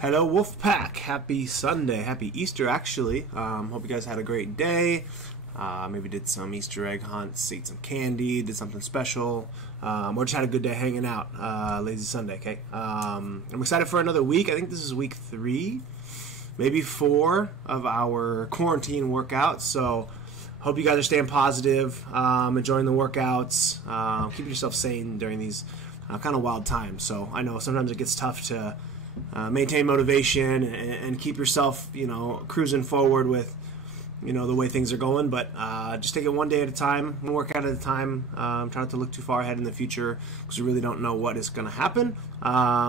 Hello Wolfpack, happy Sunday, happy Easter actually. Hope you guys had a great day. Maybe did some Easter egg hunts, ate some candy, did something special, or just had a good day hanging out. Lazy Sunday, okay? I'm excited for another week. I think this is week 3, maybe 4 of our quarantine workouts. So hope you guys are staying positive, enjoying the workouts, keep yourself sane during these kind of wild times. So I know sometimes it gets tough to maintain motivation and keep yourself, cruising forward with, the way things are going. But just take it one day at a time, one workout at a time. Try not to look too far ahead in the future because we really don't know what is going to happen.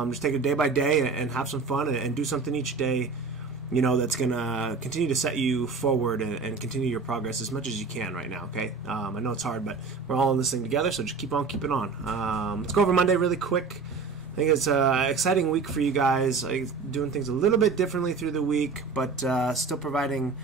Just take it day by day and have some fun and do something each day, that's going to continue to set you forward and continue your progress as much as you can right now, okay? I know it's hard, but we're all in this thing together, so just keep on keeping on. Let's go over Monday really quick. I think it's an exciting week for you guys, doing things a little bit differently through the week, but still providing,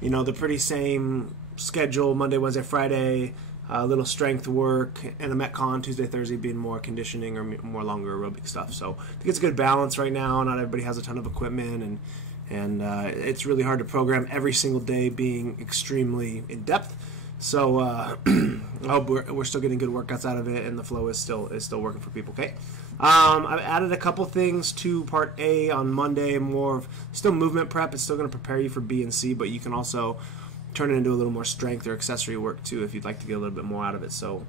the pretty same schedule, Monday, Wednesday, Friday, a little strength work, and a Metcon, Tuesday, Thursday being more conditioning or more longer aerobic stuff. So I think it's a good balance right now. Not everybody has a ton of equipment, and it's really hard to program every single day being extremely in-depth. So I hope we're still getting good workouts out of it, and the flow is still working for people, okay? I've added a couple things to Part A on Monday, more of still movement prep. It's still going to prepare you for B and C, but you can also turn it into a little more strength or accessory work too if you'd like to get a little bit more out of it. So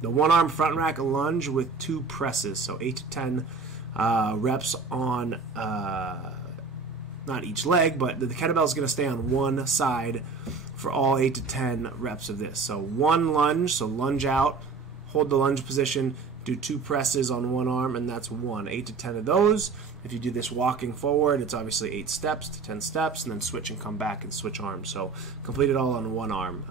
the one-arm front rack lunge with 2 presses, so 8 to 10 reps on not each leg, but the kettlebell is going to stay on one side for all 8 to 10 reps of this. So one lunge, so lunge out, hold the lunge position, do 2 presses on one arm, and that's 8 to 10 of those. If you do this walking forward, it's obviously 8 steps to 10 steps, and then switch and come back and switch arms. So complete it all on one arm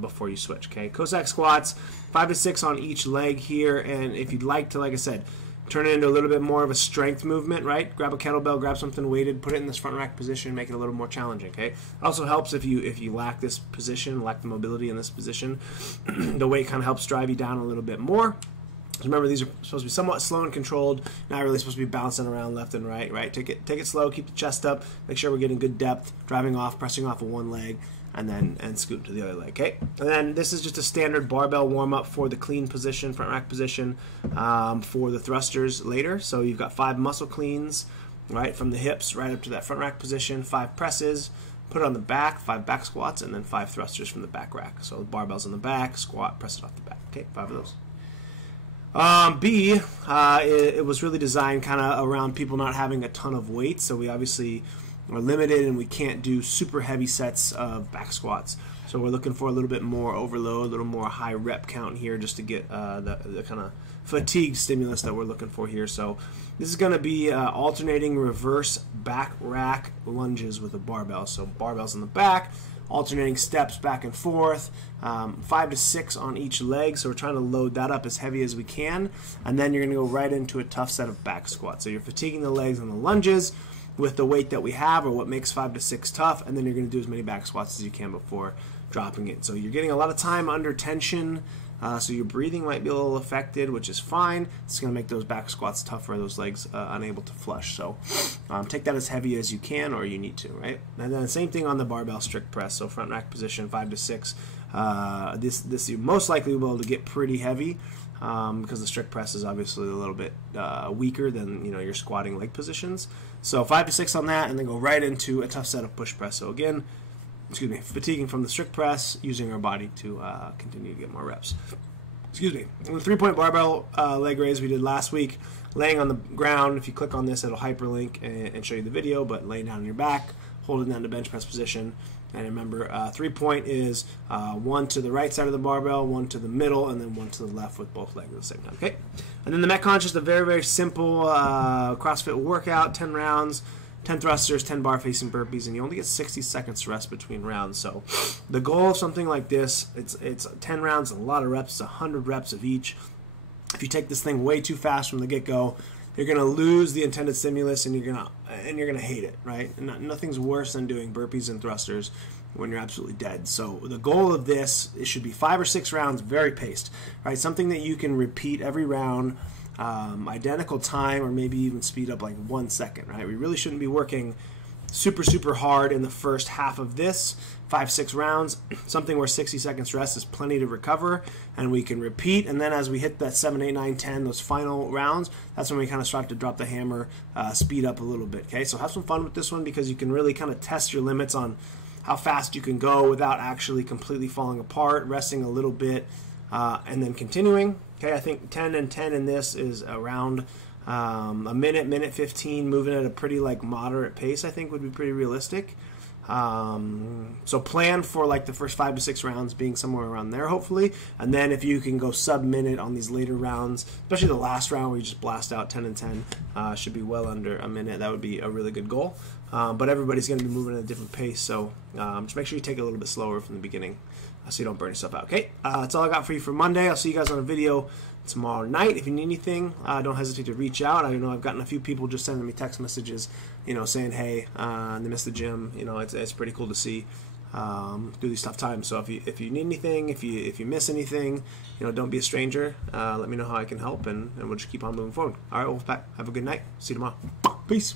before you switch, okay? Cossack squats, 5 to 6 on each leg here, and if you'd like to, like I said, turn it into a little bit more of a strength movement, right? Grab a kettlebell, grab something weighted, put it in this front rack position, make it a little more challenging, okay? It also helps if you lack this position, lack the mobility in this position. The weight kind of helps drive you down a little bit more. Remember, these are supposed to be somewhat slow and controlled, not really supposed to be bouncing around left and right? Take it slow, keep the chest up, make sure we're getting good depth, driving off, pressing off of one leg, and scoot to the other leg, okay? And then this is just a standard barbell warm-up for the clean position, front rack position, for the thrusters later. So you've got 5 muscle cleans, right, from the hips right up to that front rack position, 5 presses, put it on the back, 5 back squats, and then 5 thrusters from the back rack. So the barbell's on the back, squat, press it off the back, okay? 5 of those. B, it was really designed kind of around people not having a ton of weight, so we obviously are limited and we can't do super heavy sets of back squats. So we're looking for a little bit more overload, a little more high rep count here just to get the kind of fatigue stimulus that we're looking for here. So this is going to be alternating reverse back rack lunges with a barbell. So barbells in the back, alternating steps back and forth, 5 to 6 on each leg. So we're trying to load that up as heavy as we can, and then you're going to go right into a tough set of back squats. So you're fatiguing the legs on the lunges with the weight that we have, or what makes 5 to 6 tough, and then you're going to do as many back squats as you can before dropping it. So you're getting a lot of time under tension, so your breathing might be a little affected, which is fine. It's going to make those back squats tougher, those legs unable to flush. So take that as heavy as you can or you need to, right? And then the same thing on the barbell strict press. So front rack position, 5 to 6. This you're most likely will be able to get pretty heavy because the strict press is obviously a little bit weaker than your squatting leg positions. So 5 to 6 on that, and then go right into a tough set of push press. So again, fatiguing from the strict press, using our body to continue to get more reps. And the 3-point barbell leg raise we did last week, laying on the ground. If you click on this, it'll hyperlink and show you the video, but laying down on your back, holding down the bench press position. And remember, 3-point is 1 to the right side of the barbell, 1 to the middle, and then 1 to the left with both legs at the same time, okay? And then the Metcon is just a very, very simple CrossFit workout, 10 rounds, 10 thrusters, 10 bar facing burpees, and you only get 60 seconds rest between rounds. So the goal of something like this, it's 10 rounds, a lot of reps, 100 reps of each. If you take this thing way too fast from the get-go, you're going to lose the intended stimulus, and you're going to hate it, right? And nothing's worse than doing burpees and thrusters when you're absolutely dead. So the goal of this, it should be 5 or 6 rounds, very paced, right? Something that you can repeat every round identical time, or maybe even speed up like 1 second, right? We really shouldn't be working super hard in the first half of this 5-6 rounds. Something where 60 seconds rest is plenty to recover, and we can repeat. And then as we hit that 7, 8, 9, 10, those final rounds, that's when we kind of start to drop the hammer, speed up a little bit. Okay, so have some fun with this one, because you can really kind of test your limits on how fast you can go without actually completely falling apart, resting a little bit, and then continuing. Okay, I think 10 and 10 in this is around a minute 15, moving at a pretty like moderate pace, I think would be pretty realistic. So plan for like the first 5 to 6 rounds being somewhere around there, hopefully. And then if you can go sub-minute on these later rounds, especially the last round where you just blast out 10 and 10, should be well under a minute. That would be a really good goal. But everybody's going to be moving at a different pace, so just make sure you take it a little bit slower from the beginning so you don't burn yourself out. Okay, that's all I got for you for Monday. I'll see you guys on a video tomorrow night. If you need anything, don't hesitate to reach out. I know I've gotten a few people just sending me text messages, saying, hey, they missed the gym. It's pretty cool to see through these tough times. So if you need anything, if you miss anything, don't be a stranger. Let me know how I can help, and we'll just keep on moving forward. All right, Wolfpack, have a good night. See you tomorrow. Peace.